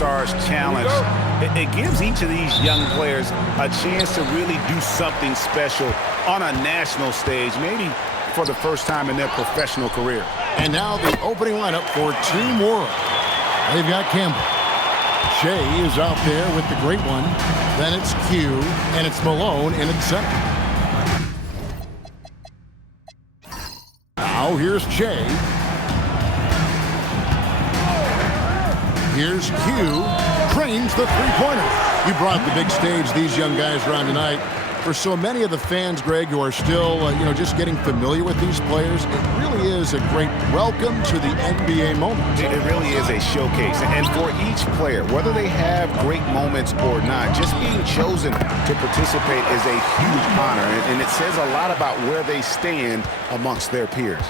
All-Stars challenge, it gives each of these young players a chance to really do something special on a national stage, maybe for the first time in their professional career. And now the opening lineup for two more. They've got Campbell. Shea is out there with the great one. Then it's Q, and it's Malone in at center. Now here's Shea. Here's Q. Trains the three-pointer. You brought the big stage these young guys around tonight. For so many of the fans, Greg, who are still, just getting familiar with these players, it really is a great welcome to the NBA moment. It really is a showcase. And for each player, whether they have great moments or not, just being chosen to participate is a huge honor. And it says a lot about where they stand amongst their peers.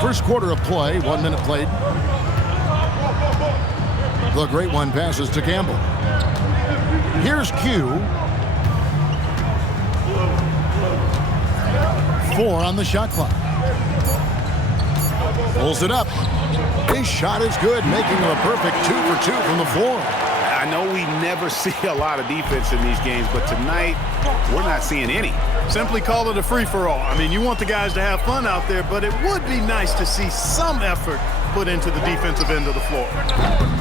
First quarter of play, 1 minute played. The great one passes to Campbell. Here's Q. 4 on the shot clock. Pulls it up. His shot is good, making him a perfect 2 for 2 from the floor. I know we never see a lot of defense in these games, but tonight we're not seeing any. Simply call it a free-for-all. I mean, you want the guys to have fun out there, but it would be nice to see some effort put into the defensive end of the floor.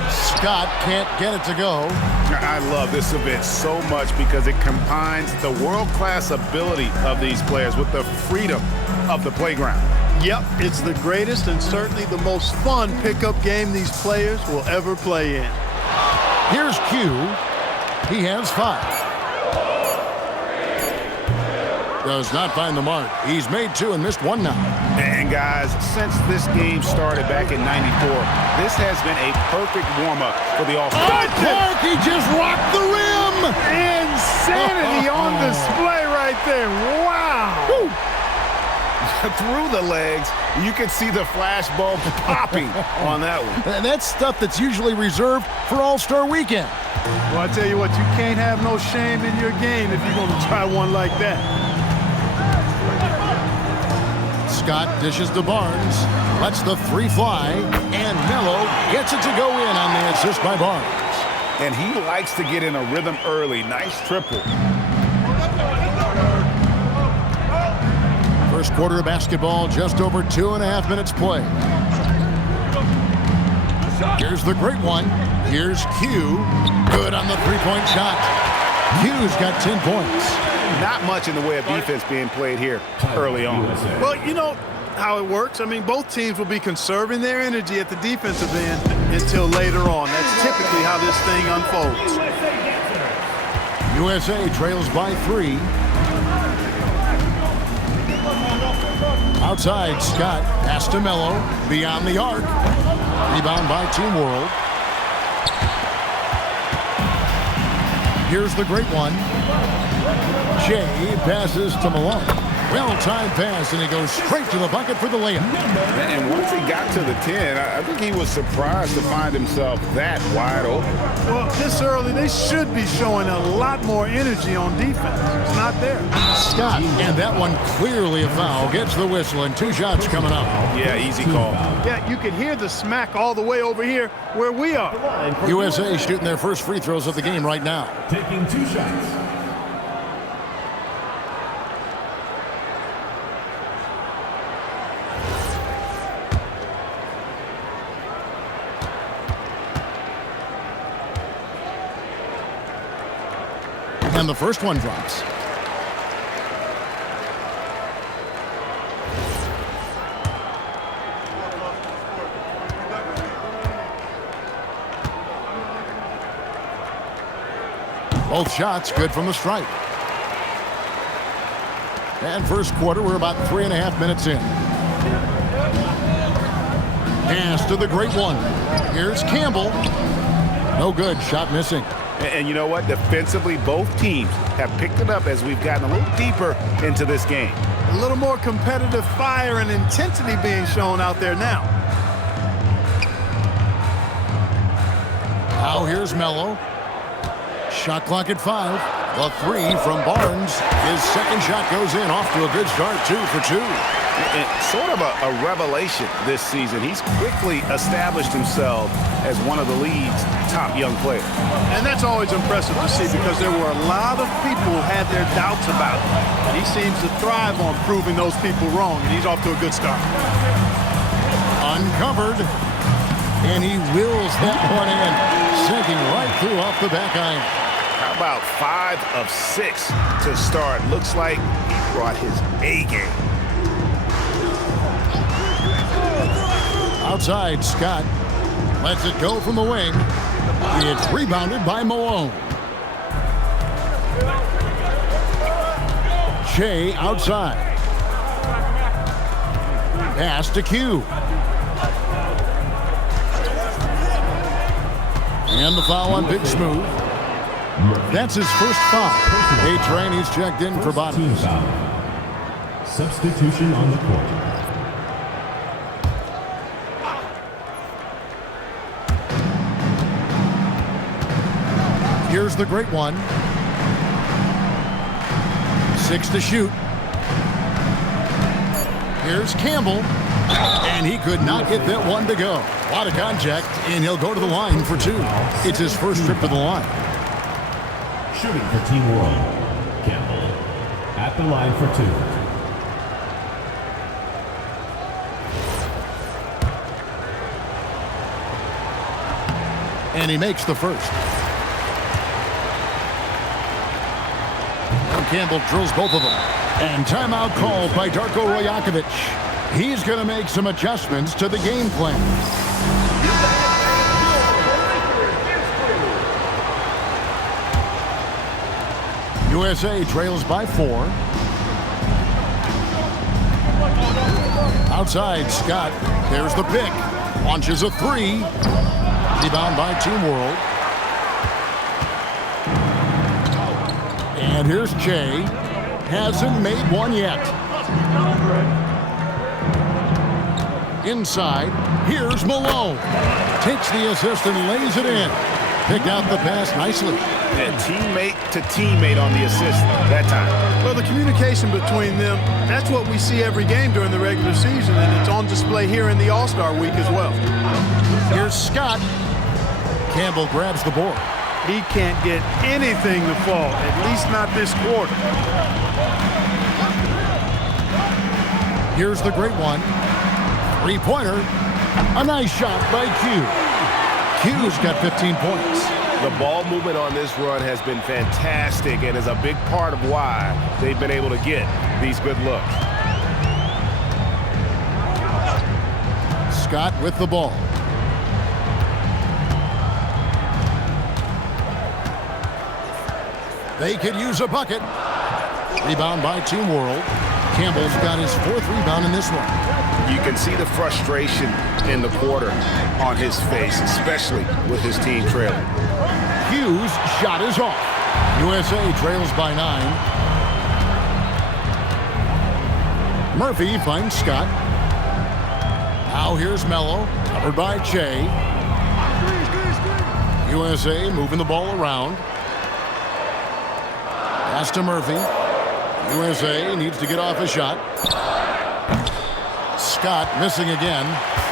Scott can't get it to go. I love this event so much because it combines the world-class ability of these players with the freedom of the playground. Yep, it's the greatest and certainly the most fun pickup game these players will ever play in. Here's Q. He has 5. Does not find the mark. He's made 2 and missed 1 now. And guys, since this game started back in '94, this has been a perfect warm-up for the All-Star. Clark, he just rocked the rim! Insanity on display right there. Wow! Through the legs, you can see the flash bulb popping on that one. And that's stuff that's usually reserved for All-Star Weekend. Well, I tell you what, you can't have no shame in your game if you're going to try one like that. Scott dishes to Barnes, lets the 3 fly, and Melo gets it to go in on the assist by Barnes. And he likes to get in a rhythm early. Nice triple. First quarter of basketball, just over 2.5 minutes play. Here's the great one. Here's Q. Good on the three-point shot. Q's got 10 points. Not much in the way of defense being played here early on. Well, you know how it works. I mean, both teams will be conserving their energy at the defensive end until later on. That's typically how this thing unfolds. USA trails by 3. Outside, Scott, pass to Melo, beyond the arc. Rebound by Team World. Here's the great one. Shea passes to Malone. Well-timed pass, and he goes straight to the bucket for the layup. And once he got to the 10, I think he was surprised to find himself that wide open. Well, this early, they should be showing a lot more energy on defense. It's not there. Scott, and that one clearly a foul. Gets the whistle, and 2 shots coming up. Yeah, easy call. Yeah, you can hear the smack all the way over here where we are. USA shooting their first free throws of the game right now. Taking 2 shots. And the first one drops. Both shots good from the stripe. And first quarter, we're about 3.5 minutes in. Pass to the great one. Here's Campbell. No good, shot missing. And you know what? Defensively, both teams have picked it up as we've gotten a little deeper into this game. A little more competitive fire and intensity being shown out there now. Now here's Melo. Shot clock at 5. The three from Barnes. His second shot goes in. Off to a good start, 2 for 2. Sort of a revelation this season. He's quickly established himself as one of the league's top young players. And that's always impressive to see because there were a lot of people who had their doubts about him. And he seems to thrive on proving those people wrong, and he's off to a good start. Uncovered. And he wills that one in. Sinking right through off the back iron. How about 5 of 6 to start? Looks like he brought his A game. Outside, Scott lets it go from the wing. It's rebounded by Malone. Shea outside. Pass to Q. And the foul on Big Smooth. That's his first foul. A-Train, he's checked in for bodies. Substitution on the court. Here's the great one. 6 to shoot. Here's Campbell. And he could not get that one to go. A lot of contact, and he'll go to the line for 2. It's his first trip to the line. Shooting for Team World, Campbell at the line for 2. And he makes the first. And Campbell drills both of them. And timeout called by Darko Rajakovic. He's going to make some adjustments to the game plan. USA trails by 4. Outside, Scott. There's the pick. Launches a 3. Rebound by Team World. And here's Che. Hasn't made one yet. Inside, here's Malone. Takes the assist and lays it in. Picked out the pass nicely. And teammate to teammate on the assist that time. Well, the communication between them, that's what we see every game during the regular season, and it's on display here in the All-Star week as well. Here's Scott. Campbell grabs the board. He can't get anything to fall, at least not this quarter. Here's the great one. 3-pointer. A nice shot by Q. Q's got 15 points. The ball movement on this run has been fantastic and is a big part of why they've been able to get these good looks. Scott with the ball. They could use a bucket. Rebound by Team World. Campbell's got his 4th rebound in this one. You can see the frustration in the quarter on his face, especially with his team trailing. Hughes' shot is off. USA trails by 9. Murphy finds Scott. Now here's Mello, covered by Che. USA moving the ball around. Pass to Murphy. USA needs to get off a shot. Scott missing again.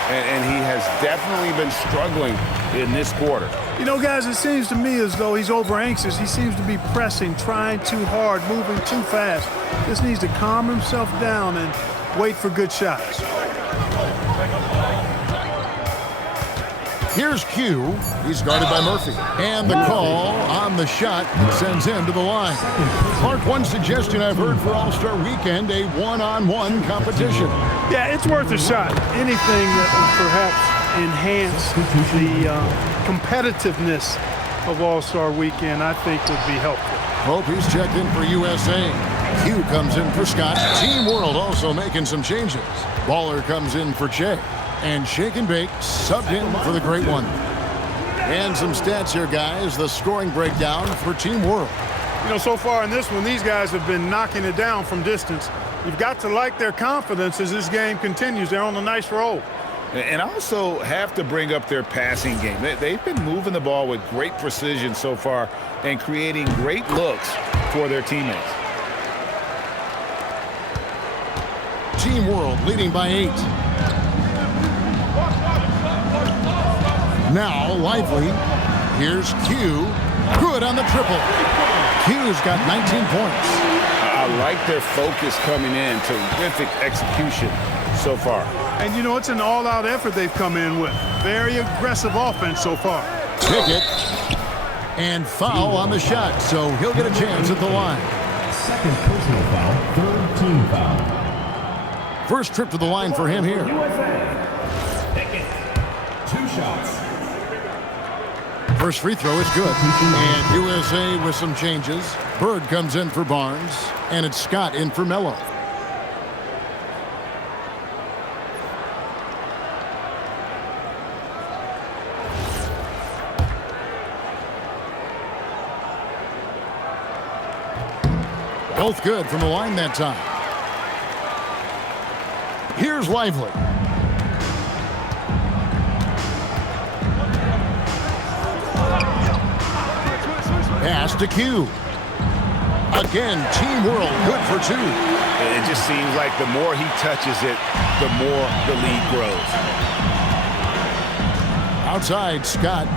And he has definitely been struggling in this quarter. You know, guys, it seems to me as though he's over-anxious. He seems to be pressing, trying too hard, moving too fast. Just needs to calm himself down and wait for good shots. Here's Q. He's guarded by Murphy. And the call on the shot sends him to the line. Clark, one suggestion I've heard for All-Star Weekend, a one-on-one competition. Yeah, it's worth a shot. Anything that would perhaps enhance the competitiveness of All-Star Weekend, I think would be helpful. Pope, he's checked in for USA. Q comes in for Scott. Team World also making some changes. Baller comes in for Che. And Shake and Bake subbed in for the great one. And some stats here, guys. The scoring breakdown for Team World. You know, so far in this one, these guys have been knocking it down from distance. You've got to like their confidence as this game continues. They're on a nice roll. And also have to bring up their passing game. They've been moving the ball with great precision so far and creating great looks for their teammates. Team World leading by 8. Now Lively. Here's Q. Good on the triple. Q's got 19 points. I like their focus coming in. Terrific execution so far. And, you know, it's an all-out effort they've come in with. Very aggressive offense so far. Pickett. And foul on the shot, so he'll get a chance at the line. Second personal foul, third team foul. First trip to the line for him here. USA. Pickett. 2 shots. First free throw is good. And USA with some changes. Bird comes in for Barnes. And it's Scott in for Mello. Both good from the line that time. Here's Lively. Pass to Q. Again, Team World good for 2. It just seems like the more he touches it, the more the lead grows. Outside, Scott.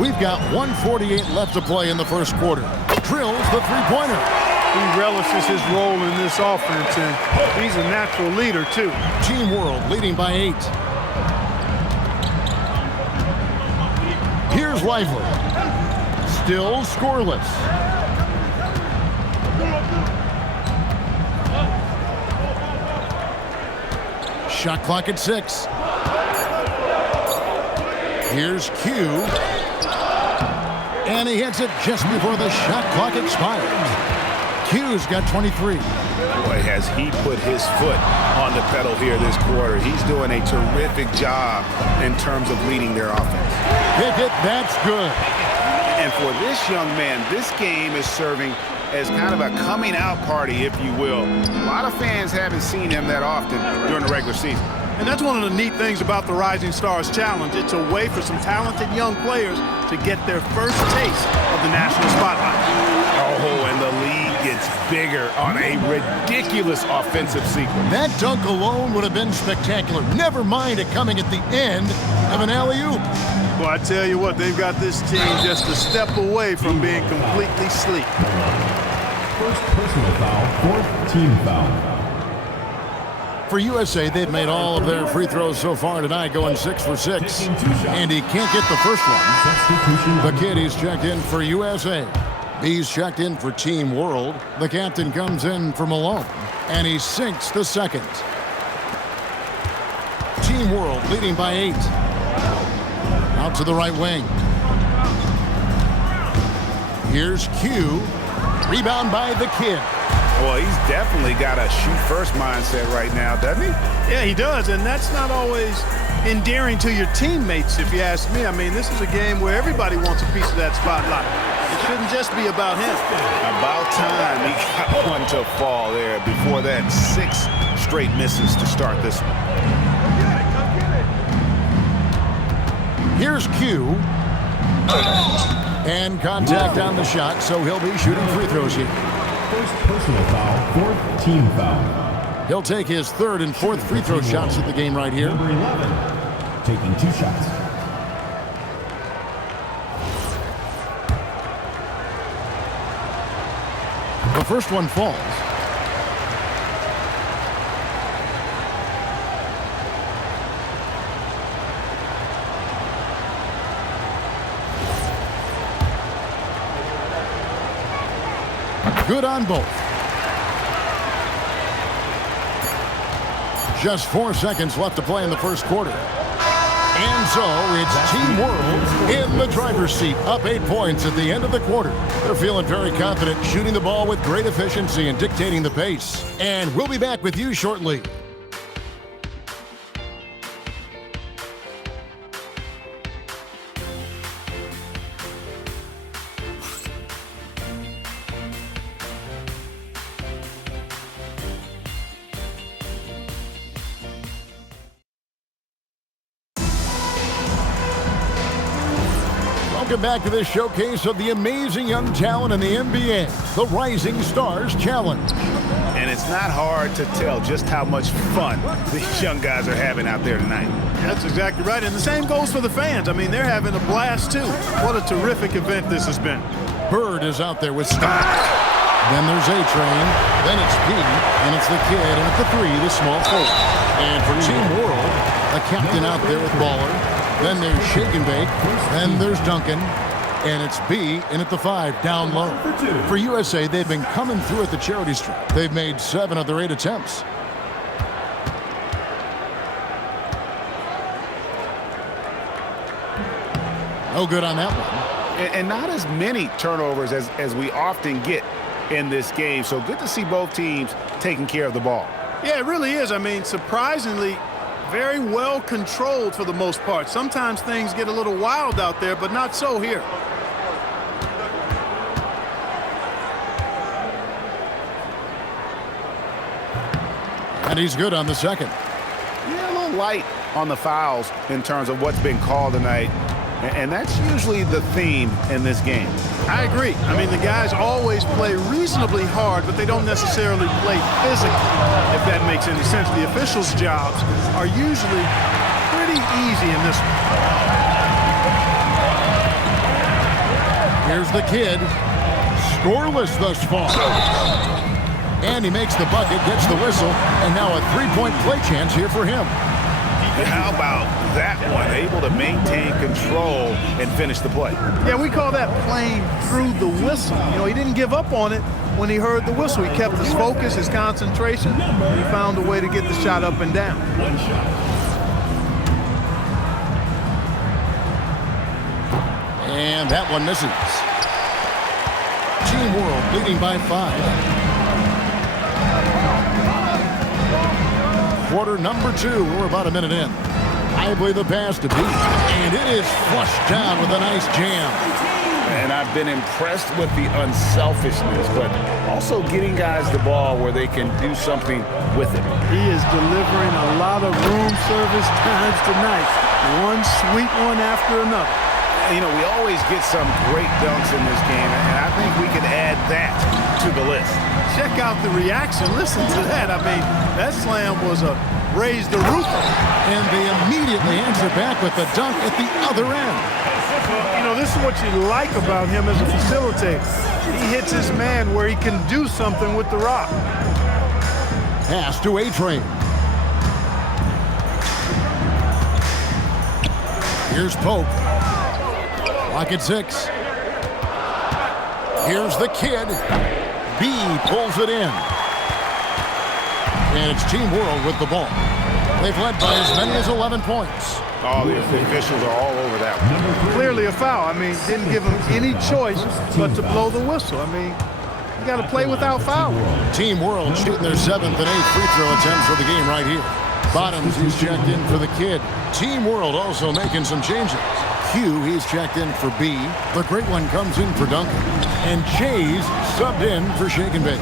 We've got 1:48 left to play in the first quarter. Drills the three-pointer. He relishes his role in this offense, and he's a natural leader, too. Team World leading by 8. Here's Lively. Still scoreless. Shot clock at 6. Here's Q. And he hits it just before the shot clock expires. Q's got 23. Boy, has he put his foot on the pedal here this quarter. He's doing a terrific job in terms of leading their offense. Pickett, that's good. And for this young man, this game is serving as kind of a coming out party, if you will. A lot of fans haven't seen him that often during the regular season. And that's one of the neat things about the Rising Stars Challenge. It's a way for some talented young players to get their first taste of the national spotlight. Oh, and the lead gets bigger on a ridiculous offensive sequence. That dunk alone would have been spectacular. Never mind it coming at the end of an alley-oop. Well, I tell you what, they've got this team just a step away from being completely sleek. First personal foul, fourth team foul. For USA, they've made all of their free throws so far tonight, going 6 for 6. And he can't get the first one. The kid, he's checked in for USA. He's checked in for Team World. The captain comes in for Malone. And he sinks the second. Team World leading by 8. Out to the right wing. Here's Q. Rebound by the kid. Well, he's definitely got a shoot-first mindset right now, doesn't he? Yeah, he does, and that's not always endearing to your teammates, if you ask me. I mean, this is a game where everybody wants a piece of that spotlight. It shouldn't just be about him. About time he got one to fall there before that 6 straight misses to start this one. Here's Q. And contact on the shot, so he'll be shooting free throws here. First personal foul, fourth team foul. He'll take his third and fourth free throw shots of the game right here. Number 11, taking 2 shots. The first one falls. Good on both. Just 4 seconds left to play in the first quarter. And so it's Team World in the driver's seat, up 8 points at the end of the quarter. They're feeling very confident, shooting the ball with great efficiency and dictating the pace. And we'll be back with you shortly. Welcome back to this showcase of the amazing young talent in the NBA, the Rising Stars Challenge. And it's not hard to tell just how much fun these young guys are having out there tonight. That's exactly right. And the same goes for the fans. I mean, they're having a blast, too. What a terrific event this has been. Bird is out there with Scott. Then there's A-Train. Then it's P. And it's the kid. And at the 3, the small forward. And for Team World, a captain out there with Baller. Then there's Shake and Bake. Then there's Duncan. And it's B in at the 5, down low. For USA, they've been coming through at the charity stripe. They've made 7 of their 8 attempts. No good on that one. And not as many turnovers as we often get in this game. So good to see both teams taking care of the ball. Yeah, it really is. I mean, surprisingly, very well controlled for the most part. Sometimes things get a little wild out there, but not so here. And he's good on the second. Yeah, a little light on the fouls in terms of what's been called tonight. And that's usually the theme in this game. I agree. I mean, the guys always play reasonably hard, but they don't necessarily play physically, if that makes any sense. The officials' jobs are usually pretty easy in this one. Here's the kid. Scoreless thus far. And he makes the bucket, gets the whistle, and now a three-point play chance here for him. How about that one? Able to maintain control and finish the play. Yeah, we call that playing through the whistle. You know, he didn't give up on it when he heard the whistle. He kept his focus, his concentration, and he found a way to get the shot up and down. And that one misses. Team World leading by 5. Quarter number 2. We're about a minute in. Lively the pass to B. And it is flushed down with a nice jam. And I've been impressed with the unselfishness, but also getting guys the ball where they can do something with it. He is delivering a lot of room service times tonight. One sweet one after another. You know, we always get some great dunks in this game, and I think we can add that to the list. Check out the reaction. Listen to that. I mean, that slam was a raise the roof. And they immediately answer back with the dunk at the other end. You know, this is what you like about him as a facilitator. He hits his man where he can do something with the rock. Pass to A-Train. Here's Pope. Lock at 6. Here's the kid. B pulls it in. And it's Team World with the ball. They've led by as many as 11 points. Oh, the officials are all over that one. Clearly a foul. I mean, didn't give him any choice but to blow the whistle. I mean, you got to play without foul. Team World shooting their 7th and 8th free throw attempts of the game right here. Bottoms, he's checked in for the kid. Team World also making some changes. Q, he's checked in for B. The great one comes in for Duncan. And Jay's subbed in for Shake and Bake.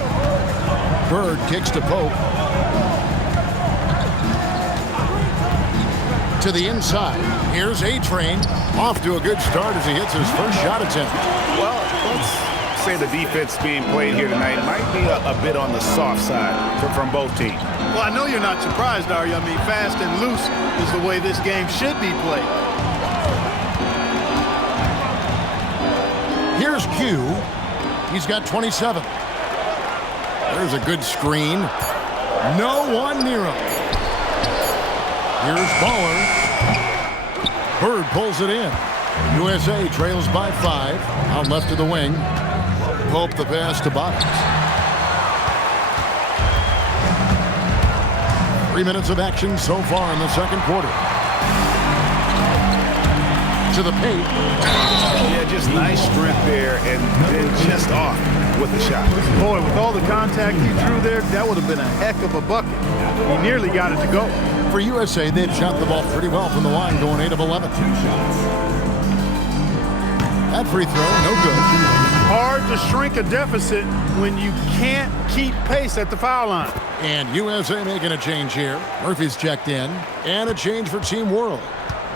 Bird kicks to Pope. To the inside. Here's A-Train. Off to a good start as he hits his first shot attempt. Well, let's say the defense being played here tonight might be a bit on the soft side from both teams. Well, I know you're not surprised, are you? I mean, fast and loose is the way this game should be played. Here's Q. He's got 27. There's a good screen. No one near him. Here's Baller. Bird pulls it in. USA trails by 5. Out left to the wing. Pope the pass to Bottoms. 3 minutes of action so far in the second quarter. To the paint. Yeah, just nice strength there and then just off with the shot. Boy, with all the contact he drew there, that would have been a heck of a bucket. He nearly got it to go. For USA, they've shot the ball pretty well from the line, going 8 of 11. That free throw, no good. Hard to shrink a deficit when you can't keep pace at the foul line. And USA making a change here. Murphy's checked in. And a change for Team World.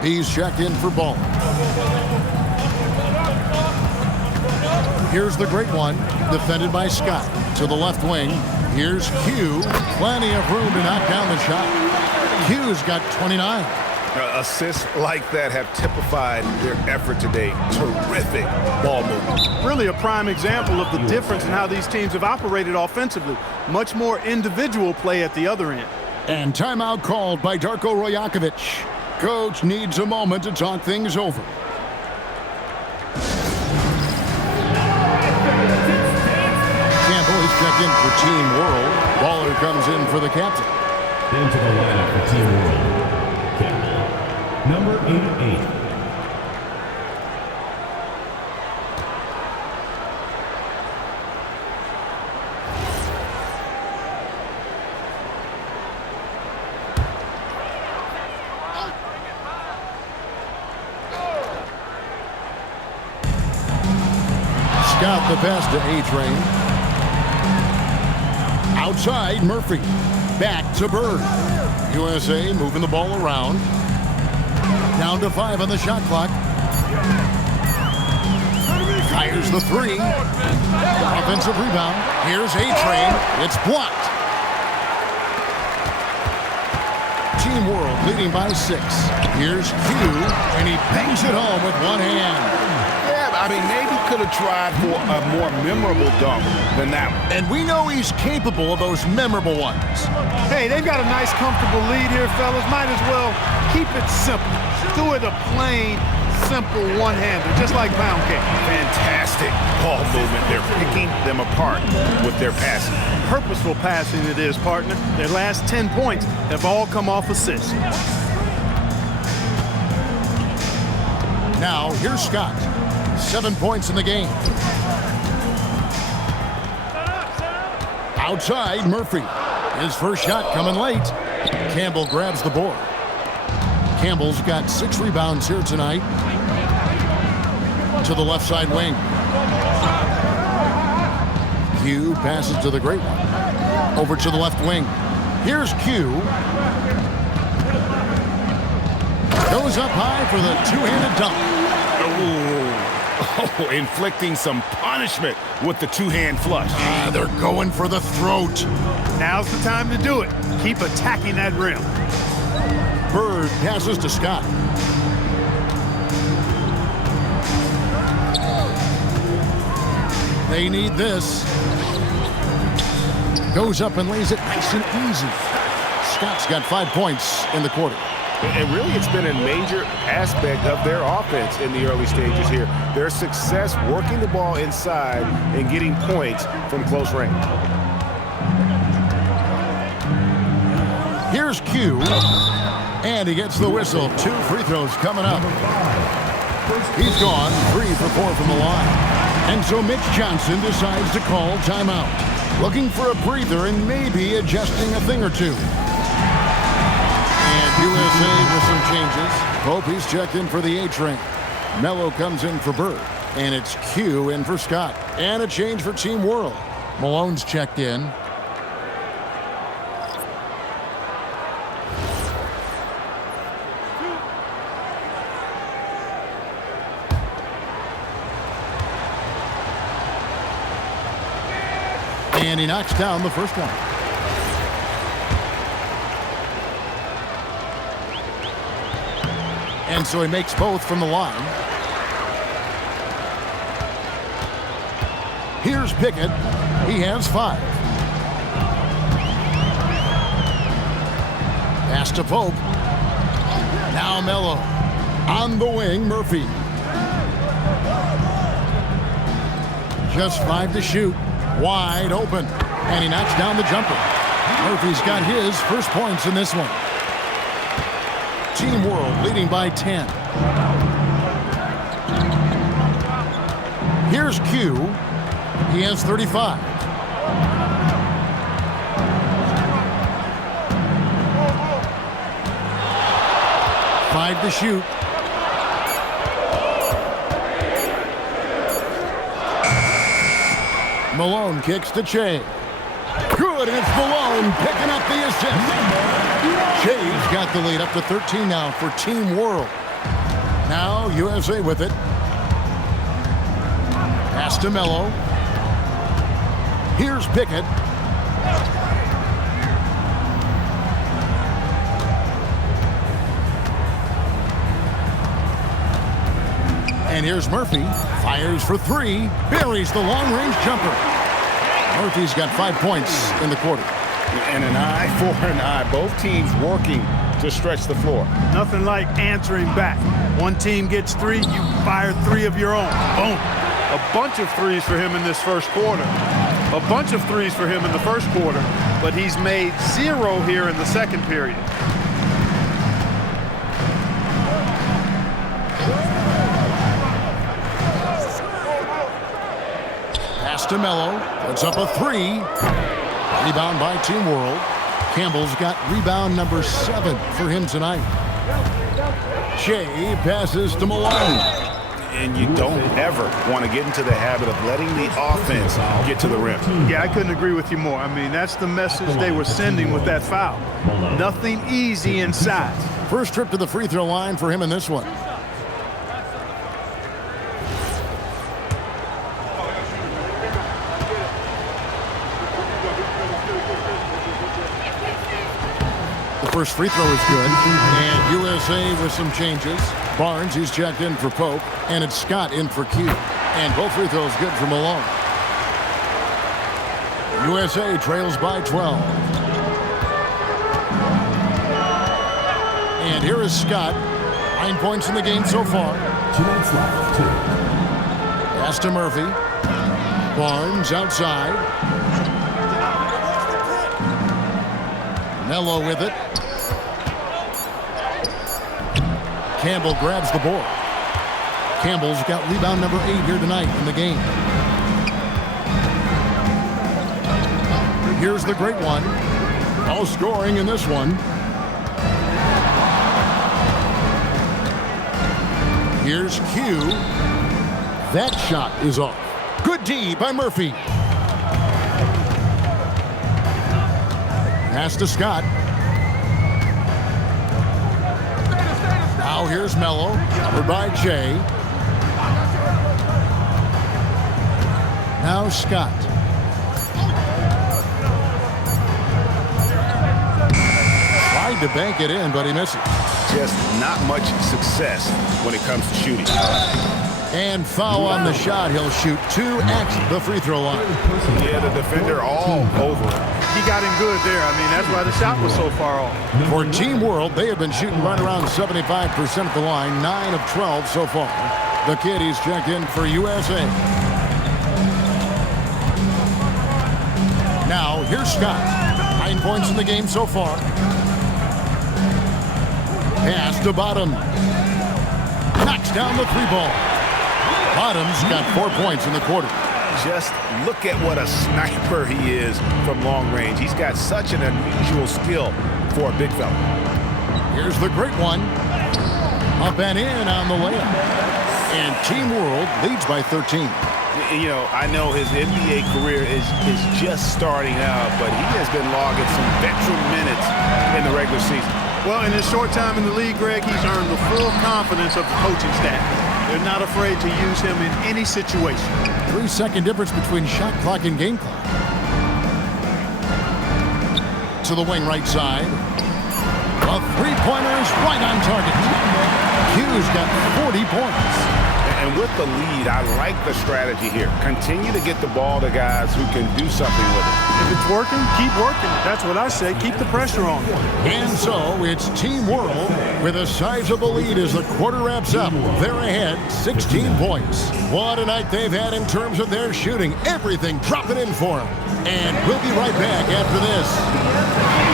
B's checked in for Ball. Here's the great one, defended by Scott. To the left wing, here's Q. Plenty of room to knock down the shot. Q's got 29. Assists like that have typified their effort today. Terrific ball movement. Really a prime example of the difference in how these teams have operated offensively. Much more individual play at the other end. And timeout called by Darko Rajakovic. Coach needs a moment to talk things over. Campbell is checked in for Team World. Baller comes in for the captain. Into the lineup for Team World, Campbell, number 88. Scott the pass to A-Train. Outside, Murphy. Back to Bird. USA moving the ball around. Down to 5 on the shot clock. Fires the 3. Offensive rebound. Here's A-Train. It's blocked. Team World leading by 6. Here's Q, and he bangs it home with one hand. I mean, maybe could have tried for a more memorable dunk than that one. And we know he's capable of those memorable ones. Hey, they've got a nice, comfortable lead here, fellas. Might as well keep it simple. Do it a plain, simple one-hander, just like pound cake. Fantastic ball movement. They're picking them apart with their passing. Purposeful passing it is, partner. Their last 10 points have all come off assists. Now, here's Scott. 7 points in the game. Outside, Murphy. His first shot coming late. Campbell grabs the board. Campbell's got 6 rebounds here tonight. To the left side wing. Q passes to the great one. Over to the left wing. Here's Q. Goes up high for the two-handed dunk. Oh, inflicting some punishment with the two-hand flush. They're going for the throat. Now's the time to do it. Keep attacking that rim. Bird passes to Scott. They need this. Goes up and lays it nice and easy. Scott's got 5 points in the quarter. And really, it's been a major aspect of their offense in the early stages here. Their success working the ball inside and getting points from close range. Here's Q. And he gets the whistle. 2 free throws coming up. He's gone 3 for 4 from the line. And so Mitch Johnson decides to call timeout. Looking for a breather and maybe adjusting a thing or two. USA with some changes. Pope, he's checked in for the A-Train. Mello comes in for Bird. And it's Q in for Scott. And a change for Team World. Malone's checked in. And he knocks down the first one. And so he makes both from the line. Here's Pickett. He has 5. Pass to Pope. Now Mello. On the wing, Murphy. Just 5 to shoot. Wide open. And he knocks down the jumper. Murphy's got his first points in this one. Team World leading by 10. Here's Q. He has 35. Five to shoot. Malone kicks to Che. Good, and it's Malone picking up the assist. Che's got the lead up to 13 now for Team World. Now USA with it. Pass to Melo. Here's Pickett. And here's Murphy. Fires for three. Buries the long-range jumper. Murphy's got 5 points in the quarter. And an eye for an eye. Both teams working to stretch the floor. Nothing like answering back. One team gets three, you fire three of your own. Boom. A bunch of threes for him in this first quarter. A bunch of threes for him in the first quarter, but he's made 0 here in the second period. Pass to Melo. Puts up a three. Rebound by Team World. Campbell's got rebound number 7 for him tonight. Shea passes to Malone. And you don't ever want to get into the habit of letting the offense get to the rim. Yeah, I couldn't agree with you more. I mean, that's the message they were sending with that foul. Nothing easy inside. First trip to the free throw line for him in this one. The first free throw is good. And USA with some changes. Barnes, he's checked in for Pope. And it's Scott in for Q. And both free throws good for Malone. USA trails by 12. And here is Scott. 9 points in the game so far. 2 minutes left. 2. Pass to Murphy. Barnes outside. Melo with it. Campbell grabs the board. Campbell's got rebound number 8 here tonight in the game. Here's the great one. No scoring in this one. Here's Q. That shot is off. Good D by Murphy. Pass to Scott. Now here's Melo, covered by Jay. Now Scott. Tried to bank it in, but he misses. Just not much success when it comes to shooting. And foul on the shot. He'll shoot 2 at the free throw line. Yeah, the defender all over him. He got him good there. I mean, that's why the shot was so far off. For Team World, they have been shooting right around 75% at the line, 9 of 12 so far. The kid, he's checked in for USA. Now, here's Scott. 9 points in the game so far. Pass to Bottom. Knocks down the 3 ball. Bottom's got 4 points in the quarter. Just look at what a sniper he is from long range. He's got such an unusual skill for a big fella. Here's the great one. Up and in on the layup. And Team World leads by 13. You know, I know his NBA career is just starting out, but he has been logging some veteran minutes in the regular season. Well, in his short time in the league, Greg, he's earned the full confidence of the coaching staff. They're not afraid to use him in any situation. 3-second difference between shot clock and game clock. To the wing right side. A three-pointer is right on target. Q's got 40 points. And with the lead, I like the strategy here. Continue to get the ball to guys who can do something with it. If it's working, keep working. That's what I say. Keep the pressure on. And so it's Team World with a sizable lead as the quarter wraps up. They're ahead 16 points. What a night they've had in terms of their shooting. Everything dropping in for them. And we'll be right back after this.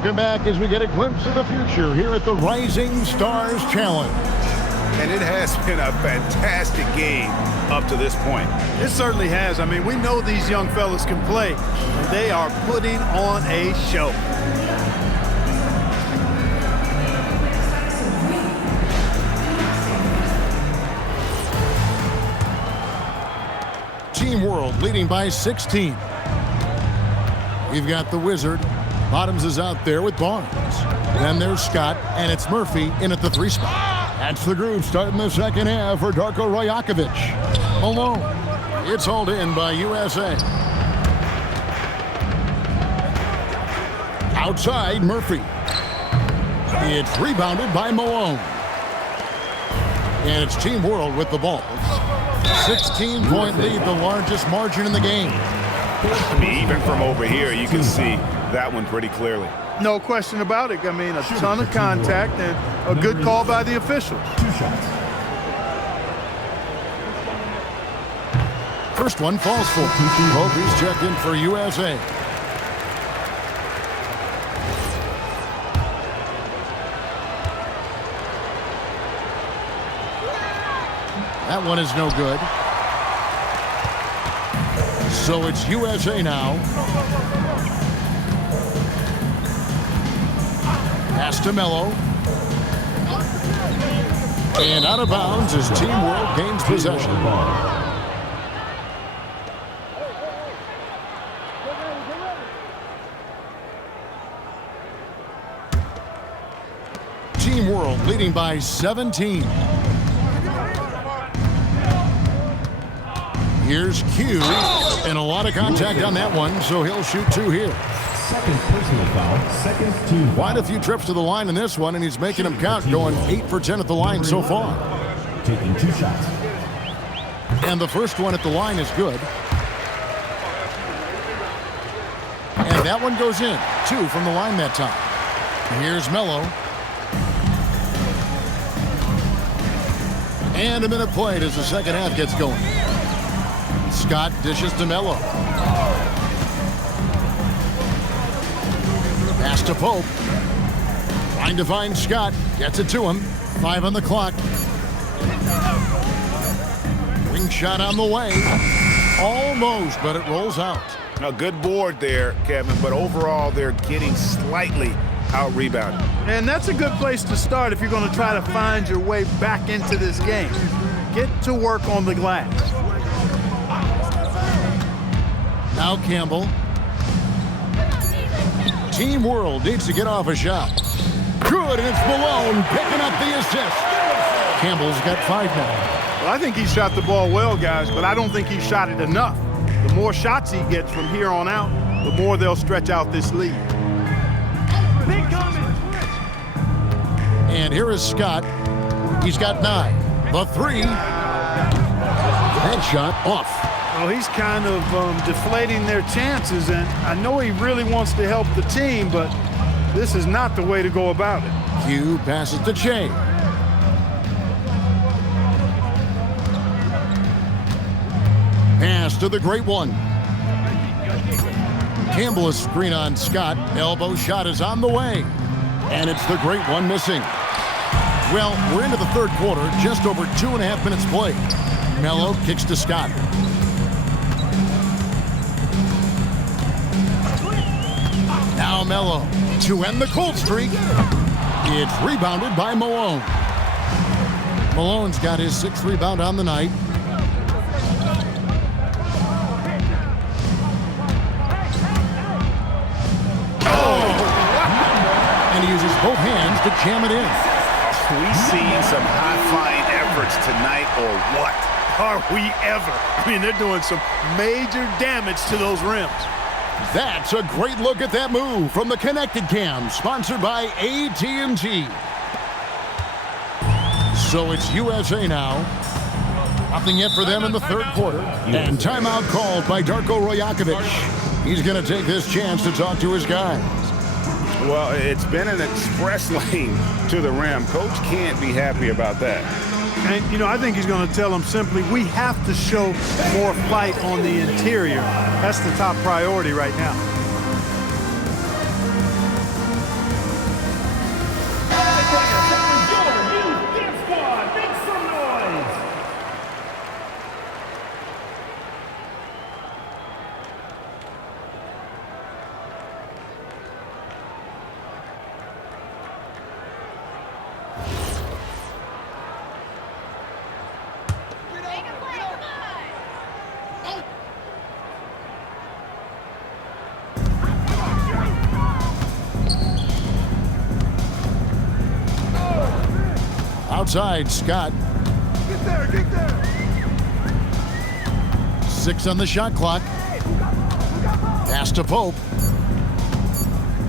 Welcome back as we get a glimpse of the future here at the Rising Stars Challenge. And it has been a fantastic game up to this point. It certainly has. I mean, we know these young fellas can play, and they are putting on a show. Team World leading by 16. We've got the Wizard. Bottoms is out there with Barnes. Then there's Scott, and it's Murphy in at the 3 spot. That's the group starting the second half for Darko Rajakovic. Malone. It's hauled in by USA. Outside, Murphy. It's rebounded by Malone. And it's Team World with the ball. 16-point lead, the largest margin in the game. I mean, even from over here, you can see that one pretty clearly. No question about it. I mean, a ton of contact and a good call by the officials. 2 shots. First one falls for Hope. He's checked in for USA. That one is no good. So it's USA now. Pass to Melo. And out of bounds as Team World gains possession. Team World leading by 17. Here's Q, and a lot of contact on that one, so he'll shoot 2 here. Second personal foul, second team. Quite a few trips to the line in this one, and he's making them count, going 8 for 10 at the line so far. Taking 2 shots. And the first one at the line is good. And that one goes in. 2 from the line that time. Here's Melo. And a minute played as the second half gets going. Scott dishes to Melo. Pass to Pope. Trying to find Scott. Gets it to him. 5 on the clock. Wing shot on the way. Almost, but it rolls out. A good board there, Kevin, but overall they're getting slightly out-rebounded. And that's a good place to start if you're going to try to find your way back into this game. Get to work on the glass. Now Campbell. Team World needs to get off a shot. Good, and it's Malone picking up the assist. Campbell's got 5 now. Well, I think he shot the ball well, guys, but I don't think he shot it enough. The more shots he gets from here on out, the more they'll stretch out this lead. And here is Scott. He's got 9. The 3. Headshot off. Well, he's kind of deflating their chances, and I know he really wants to help the team, but this is not the way to go about it. Q passes to Che. Pass to the great one. Campbell is screen on Scott. Elbow shot is on the way. And it's the great one missing. Well, we're into the third quarter, just over 2.5 minutes played. Melo kicks to Scott. Now Melo to end the cold streak. It's rebounded by Malone. Malone's got his 6th rebound on the night. And he uses both hands to jam it in. We seen some high-flying efforts tonight, or what? Are we ever? I mean, they're doing some major damage to those rims. That's a great look at that move from the Connected Cam, sponsored by AT&T. So it's USA now. Nothing yet for them in the third quarter. And timeout called by Darko Rajakovic. He's going to take this chance to talk to his guys. Well, it's been an express lane to the rim. Coach can't be happy about that. And, you know, I think he's going to tell them simply, we have to show more fight on the interior. That's the top priority right now. outside, Scott. Get there. 6 on the shot clock. Pass to Pope.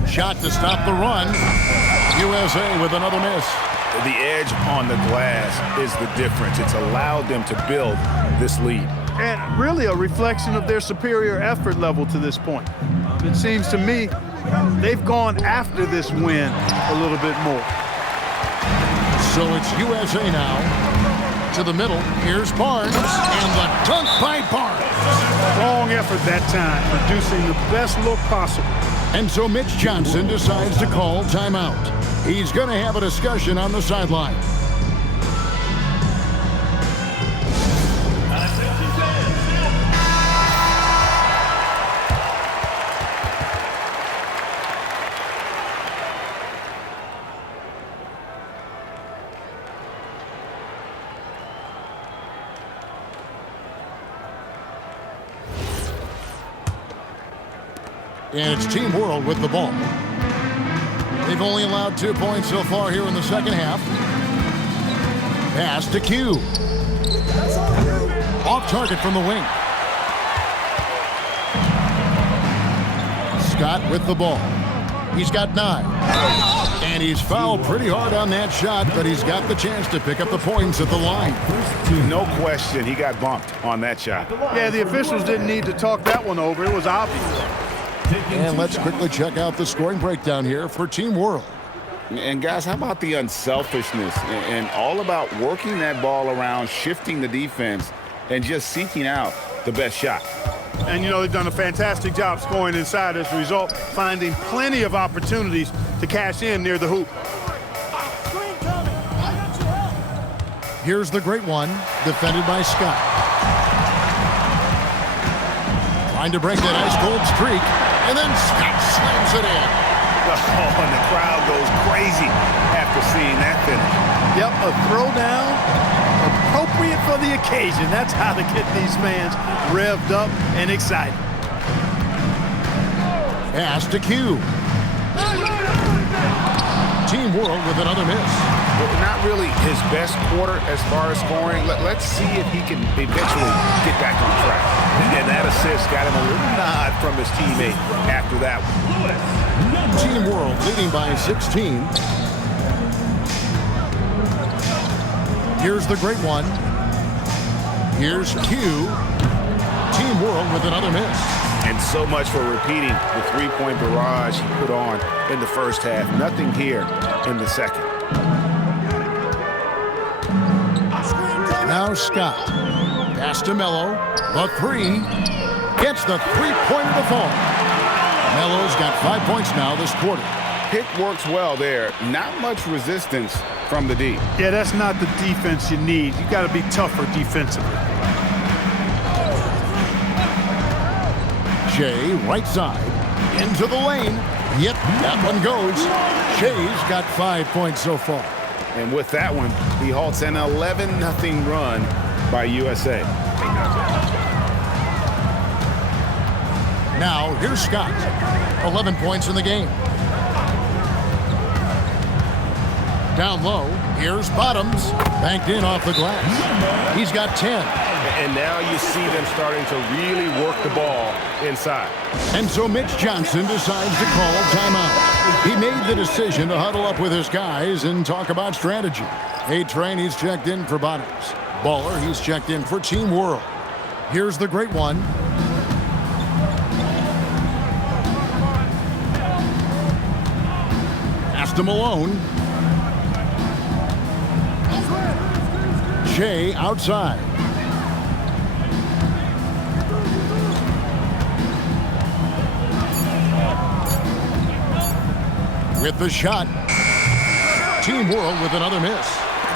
Shot to stop the run. USA with another miss. The edge on the glass is the difference. It's allowed them to build this lead. And really a reflection of their superior effort level to this point. It seems to me they've gone after this win a little bit more. So it's USA now. To the middle. Here's Barnes. And the dunk by Barnes. Strong effort that time, producing the best look possible. And so Mitch Johnson decides to call timeout. He's going to have a discussion on the sideline. And it's Team World with the ball. They've only allowed 2 points so far here in the second half. Pass to Q. Off target from the wing. Scott with the ball. He's got 9. And he's fouled pretty hard on that shot, but he's got the chance to pick up the points at the line. No question, he got bumped on that shot. Yeah, the officials didn't need to talk that one over. It was obvious. And let's quickly check out the scoring breakdown here for Team World. And guys, how about the unselfishness and all about working that ball around, shifting the defense, and just seeking out the best shot. And, you know, they've done a fantastic job scoring inside as a result, finding plenty of opportunities to cash in near the hoop. Here's the great one, defended by Scott. Trying to break that ice-cold streak, and then Scott slams it in. Oh, and the crowd goes crazy after seeing that finish. Yep, a throwdown appropriate for the occasion. That's how to get these fans revved up and excited. Pass to Q. Team World with another miss. But not really his best quarter as far as scoring. Let's see if he can eventually get back on track. And that assist got him a little nod from his teammate after that one. Team World leading by 16. Here's the great one. Here's Q. Team World with another miss. And so much for repeating the three-point barrage he put on in the first half. Nothing here in the second. Now Scott. Pass to Melo. The 3. Gets the three-pointer to fall. Melo's got 5 points now this quarter. Pick works well there. Not much resistance from the D. Yeah, that's not the defense you need. You got to be tougher defensively. Shea, right side, into the lane. Yep, that one goes. Shea's got 5 points so far. And with that one, he halts an 11-0 run by USA. Now, here's Scott. 11 points in the game. Down low, here's Bottoms. Banked in off the glass. He's got 10. And now you see them starting to really work the ball inside. And so Mitch Johnson decides to call timeout. He made the decision to huddle up with his guys and talk about strategy. A-Train, he's checked in for Bottoms. Baller, he's checked in for Team World. Here's the great one. Pass to Malone. Shea outside. With the shot. Team World with another miss.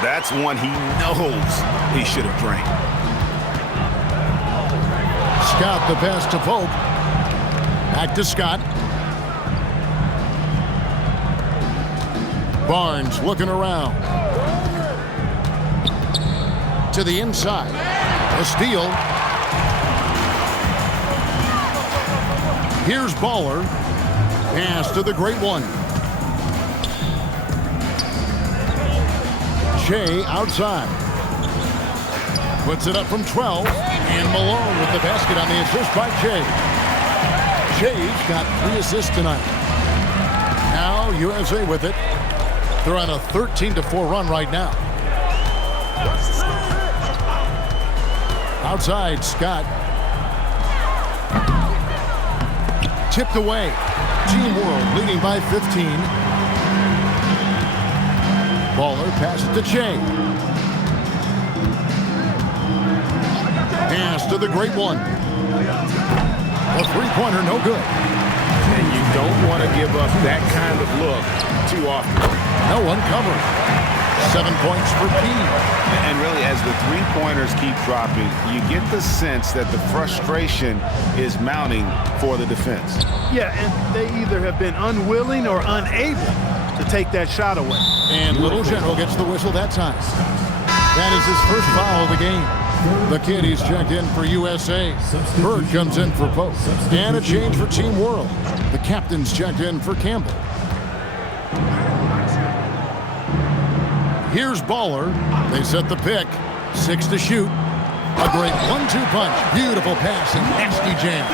That's one he knows he should have drained. Scott the pass to Pope. Back to Scott. Barnes looking around. To the inside. A steal. Here's Baller. Pass to the great one. Shea outside. Puts it up from 12. And Malone with the basket on the assist by Shea. Shea's got 3 assists tonight. Now USA with it. They're on a 13-4 run right now. Outside, Scott. Tipped away. Team World leading by 15. Baller passes to Shea. Pass to the great one. A three-pointer, no good. And you don't want to give up that kind of look too often. No one covered. 7 points for P. And really, as the three-pointers keep dropping, you get the sense that the frustration is mounting for the defense. Yeah, and they either have been unwilling or unable to take that shot away. And Little General gets the whistle that time. That is his first foul of the game. The kid he's checked in for USA. Bird comes in for Pope. And a change for Team World. The captain's checked in for Campbell. Here's Baller. They set the pick. 6 to shoot. A great 1-2 punch. Beautiful pass and nasty jam.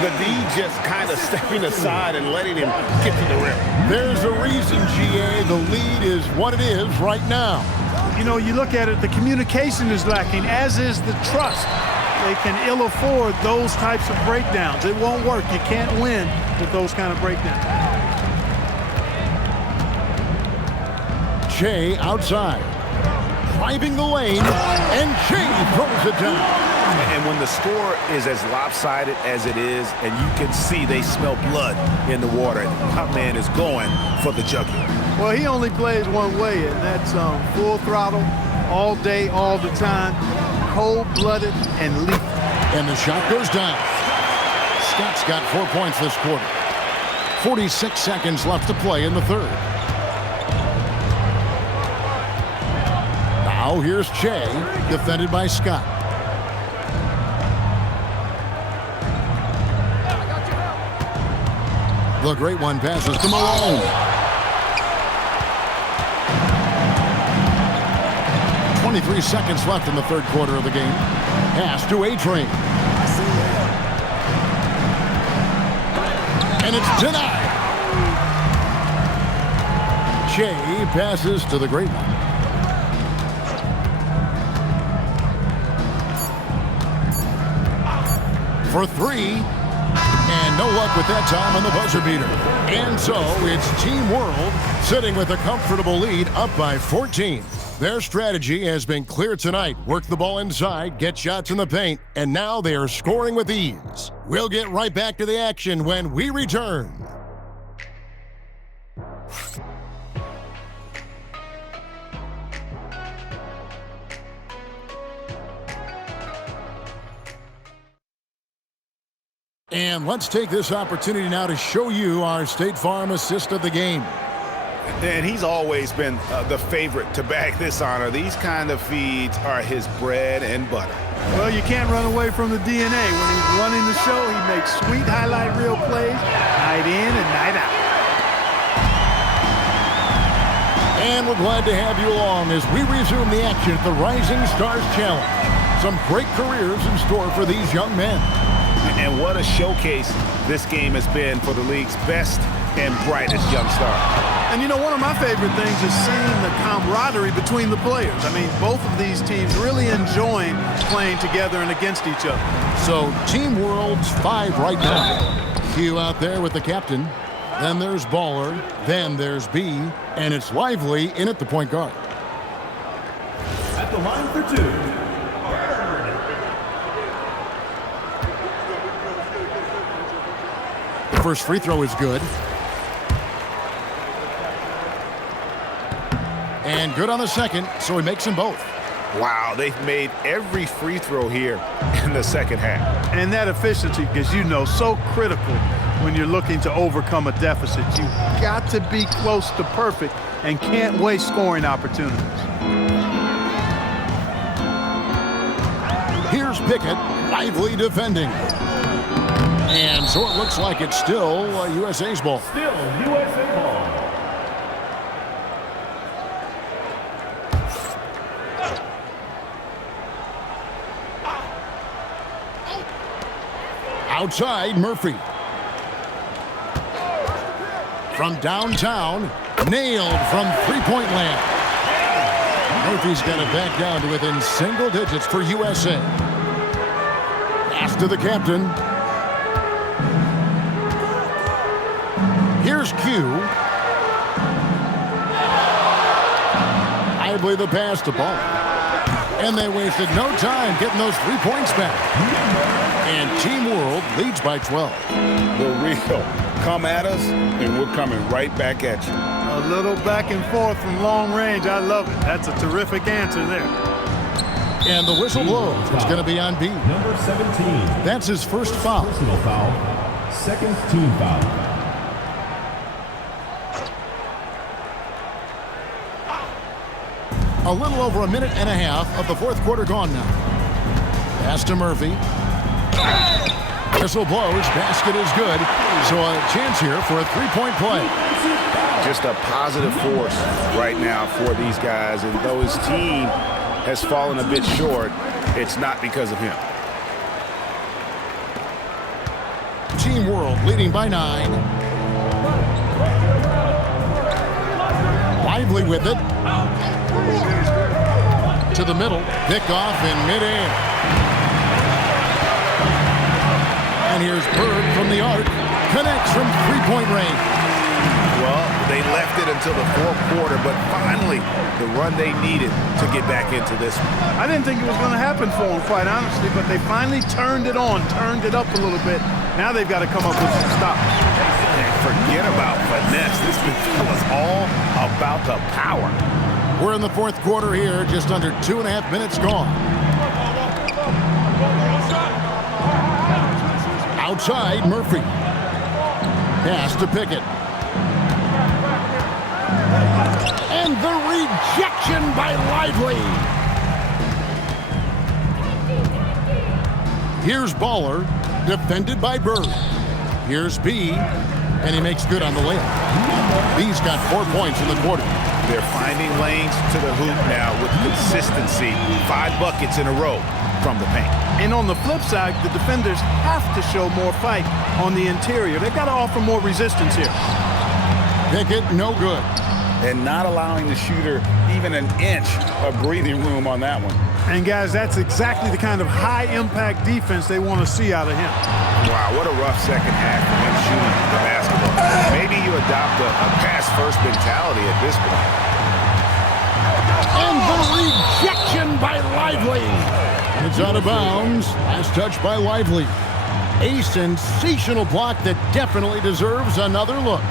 The D just kind of stepping aside and letting him get to the rim. There's a reason, GA. The lead is what it is right now. You know, you look at it, the communication is lacking, as is the trust. They can ill afford those types of breakdowns. It won't work. You can't win with those kind of breakdowns. Shea outside. Driving the lane, and Shea throws it down. And when the score is as lopsided as it is, and you can see they smell blood in the water, my man is going for the jugular. Well, he only plays one way, and that's full throttle, all day, all the time, cold-blooded and lethal. And the shot goes down. Scott's got 4 points this quarter. 46 seconds left to play in the third. Now here's Shea, defended by Scott. The great one passes to Malone. 23 seconds left in the third quarter of the game. Pass to A-Train. And it's denied. Shea passes to the great one. For 3. And no luck with that time on the buzzer beater. And so it's Team World sitting with a comfortable lead up by 14. Their strategy has been clear tonight. Work the ball inside, get shots in the paint, and now they are scoring with ease. We'll get right back to the action when we return. And let's take this opportunity now to show you our State Farm assist of the game. And he's always been the favorite to bag this honor. These kind of feeds are his bread and butter. Well, you can't run away from the DNA. When he's running the show, he makes sweet highlight reel plays night in and night out. And we're glad to have you along as we resume the action at the Rising Stars Challenge. Some great careers in store for these young men. And what a showcase this game has been for the league's best and brightest young stars. And you know, one of my favorite things is seeing the camaraderie between the players. I mean, both of these teams really enjoying playing together and against each other. So Team World's 5 right now. Hugh out there with the captain. Then there's Baller. Then there's B. And it's Lively in at the point guard. At the line for 2. The first free throw is good. And good on the second, so he makes them both. Wow, they've made every free throw here in the second half. And that efficiency, because you know, so critical when you're looking to overcome a deficit. You've got to be close to perfect and can't waste scoring opportunities. Here's Pickett, Lively defending. And so it looks like it's still USA's ball. Still USA ball. Outside, Murphy. From downtown, nailed from three-point land. Murphy's got it back down to within single digits for USA. Pass to the captain. Here's Q. Lively the pass to Ball. And they wasted no time getting those 3 points back. And Team World leads by 12. The real come at us, and we're coming right back at you. A little back and forth from long range. I love it. That's a terrific answer there. And the whistle blows. It's going to be on B. Number 17. That's his first foul. Personal foul. Second team foul. A little over a minute and a half of the fourth quarter gone now. Pass to Murphy. Whistle blows. Basket is good. So a chance here for a three-point play. Just a positive force right now for these guys. And though his team has fallen a bit short, it's not because of him. Team World leading by 9. Lively with it. To the middle. Pick off in midair. And here's Bird from the arc. Connects from three-point range. Well, they left it until the fourth quarter, but finally the run they needed to get back into this one. I didn't think it was going to happen for them, quite honestly, but they finally turned it on, turned it up a little bit. Now they've got to come up with some stops. Forget about finesse. This is all about the power. We're in the fourth quarter here, just under 2.5 minutes gone. Outside, Murphy. Pass to Pickett. And the rejection by Lively. Here's Baller, defended by Bird. Here's B, and he makes good on the layup. B's got 4 points in the quarter. They're finding lanes to the hoop now with consistency. 5 buckets in a row from the paint. And on the flip side, the defenders have to show more fight on the interior. They've got to offer more resistance here. Pickett, no good. And not allowing the shooter even an inch of breathing room on that one. And guys, that's exactly the kind of high-impact defense they want to see out of him. Wow, what a rough second half for him shooting the basketball. Maybe you adopt a pass-first mentality at this point. And the rejection by Lively. It's out of bounds. Last touch by Lively. A sensational block that definitely deserves another look.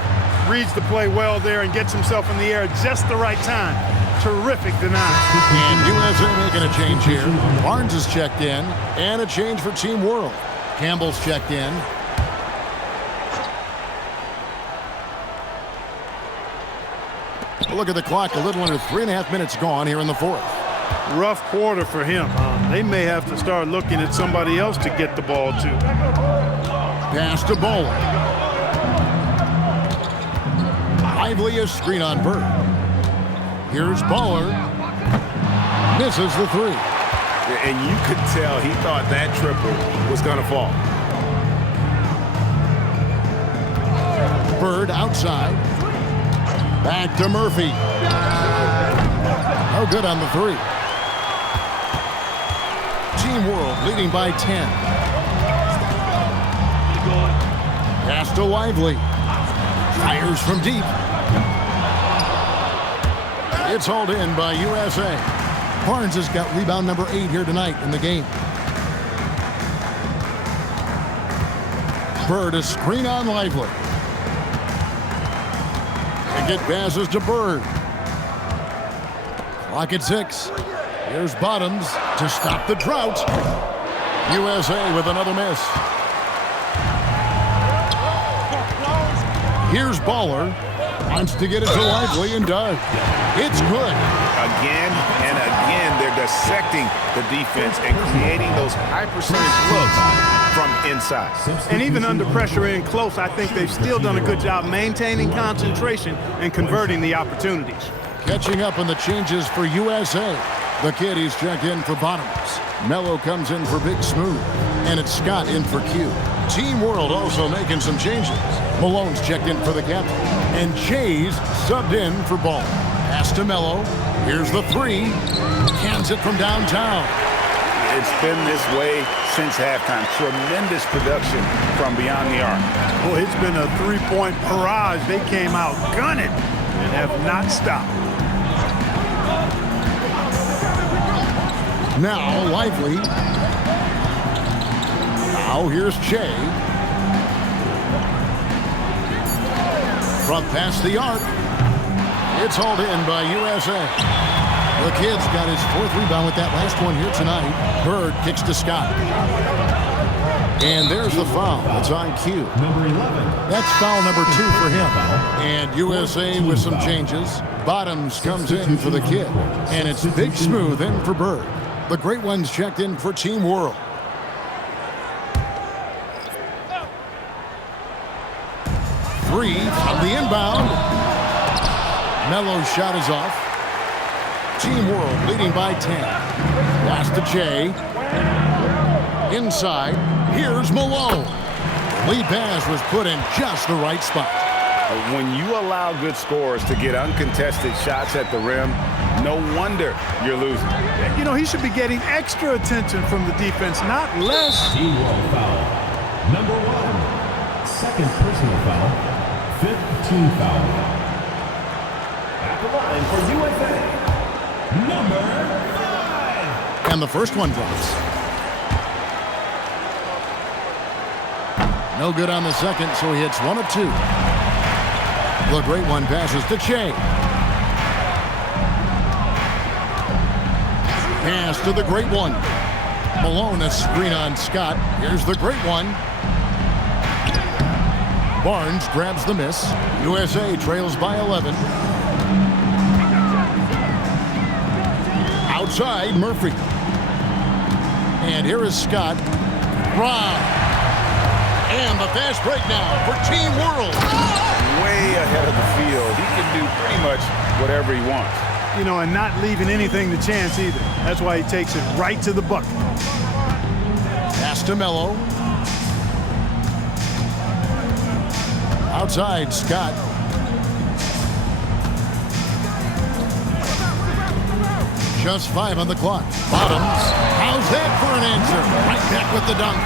Reads the play well there and gets himself in the air at just the right time. Terrific deny. And USA making a change here. Barnes is checked in, and a change for Team World. Campbell's checked in. Look at the clock, a little under 3.5 minutes gone here in the fourth. Rough quarter for him. They may have to start looking at somebody else to get the ball to. Pass to Bowler. Lively a screen on Bird. Here's Baller. Misses the three. And you could tell he thought that triple was going to fall. Bird outside. Back to Murphy. No good on the three. Team World leading by 10. Pass to Lively. Fires from deep. It's hauled in by USA. Barnes has got rebound number 8 here tonight in the game. Bird a screen on Lively. Pickett passes to Bird. Clock at 6. Here's Bottoms to stop the drought. USA with another miss. Here's Baller. Wants to get it to Lively and does. It's good. Again and again, they're dissecting the defense and creating those high percentage looks from inside. And even under pressure in close, I think they've still done a good job maintaining concentration and converting the opportunities. Catching up on the changes for USA. The Kiddies checked in for Bottoms. Mello comes in for Big Smooth. And it's Scott in for Q. Team World also making some changes. Malone's checked in for the captain. And Jay's subbed in for Ball. Pass to Melo. Here's the three. Cans it from downtown. It's been this way since halftime. Tremendous production from beyond the arc. Boy, it's been a three-point barrage. They came out gunning and have not stopped. Now Lively. Now here's Che. Front past the arc. It's hauled in by USA. The kid's got his fourth rebound with that last one here tonight. Bird kicks to Scott. And there's the foul. It's on cue. Number 11. That's foul number 2 for him. And USA with some changes. Bottoms comes in for the kid. And it's Big Smooth in for Bird. The great ones checked in for Team World. Three from the inbound. Melo's shot is off. Team World leading by 10. Pass to Che. Inside. Here's Malone. Lead pass was put in just the right spot. When you allow good scorers to get uncontested shots at the rim, no wonder you're losing. You know, he should be getting extra attention from the defense, not less. Team World foul. Number 1. Second personal foul. 5th team foul. At the line for USA. Number 5. And the first one drops. No good on the second, so he hits 1 of 2. The great one passes to Che. Pass to the great one. Malone, a screen on Scott. Here's the great one. Barnes grabs the miss. USA trails by 11. Outside, Murphy. And here is Scott. Rob. And the fast break now for Team World. Way ahead of the field. He can do pretty much whatever he wants. You know, and not leaving anything to chance either. That's why he takes it right to the bucket. Pass to Melo. Outside, Scott. Just 5 on the clock. Bottoms. How's that for an answer? Right back with the dunk.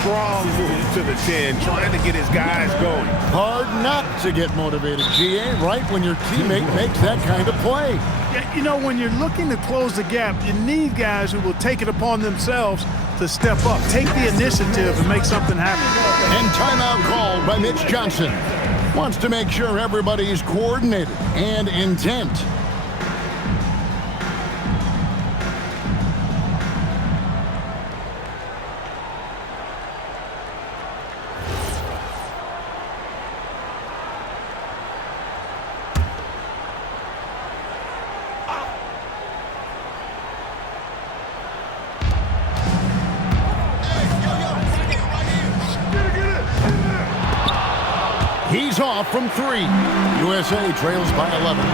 Strong move to the 10, trying to get his guys going. Hard not to get motivated, GA, right when your teammate makes that kind of play. Yeah, you know, when you're looking to close the gap, you need guys who will take it upon themselves to step up, take the initiative, and make something happen. And timeout called by Mitch Johnson. Wants to make sure everybody's coordinated and intent. He's off from 3. USA trails by 11.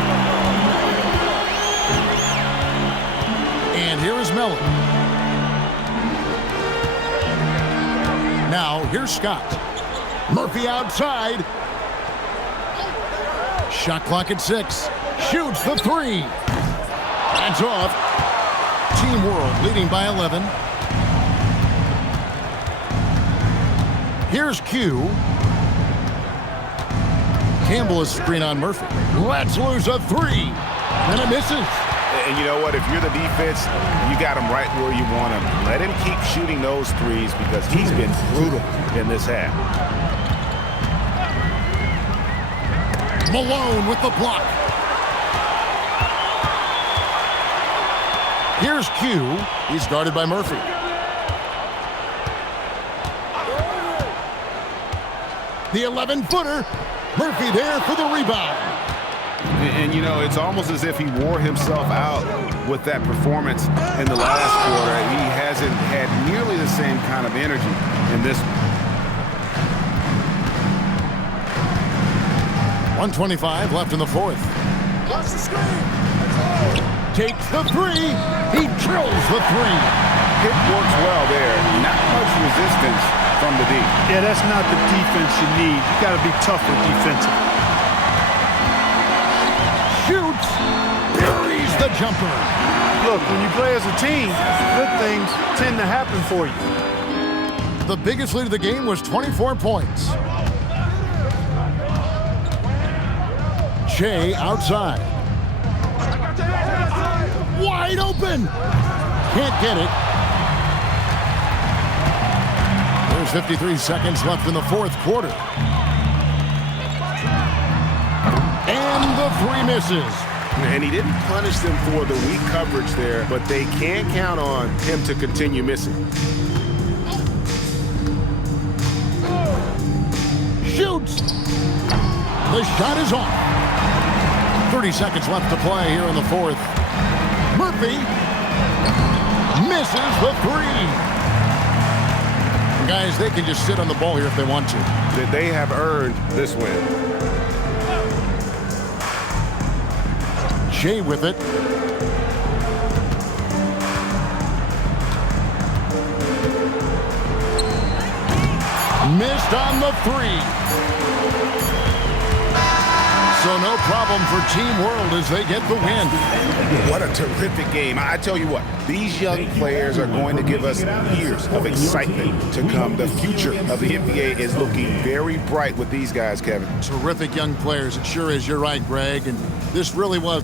And here is Melo. Now here's Scott. Murphy outside. Shot clock at 6. Shoots the 3. That's off. Team World leading by 11. Here's Q. Campbell is screen on Murphy. Let's lose a 3. And it misses. And you know what? If you're the defense, you got him right where you want him. Let him keep shooting those threes because he's been brutal in this half. Malone with the block. Here's Q. He's guarded by Murphy. The 11-footer. Murphy there for the rebound. And, you know, it's almost as if he wore himself out with that performance in the last quarter. He hasn't had nearly the same kind of energy in this one. 1:25 left in the fourth. Takes the 3. He drills the 3. Pick works well there. Not much resistance from the D. Yeah, that's not the defense you need. You got to be tougher defensively. Shoots. Buries the jumper. Look, when you play as a team, good things tend to happen for you. The biggest lead of the game was 24 points. Shea outside. Wide open. Can't get it. There's 53 seconds left in the fourth quarter. And the three misses. And he didn't punish them for the weak coverage there, but they can't count on him to continue missing. Shoots. The shot is off. 30 seconds left to play here in the fourth. Murphy misses the three. Guys, they can just sit on the ball here if they want to. That they have earned this win. Shea with it. Missed on the three. So no problem for Team World as they get the win. What a terrific game. I tell you what, these young players are going to give us years of excitement to come. The future of the NBA is looking very bright with these guys, Kevin. Terrific young players. It sure is. You're right, Greg. And this really was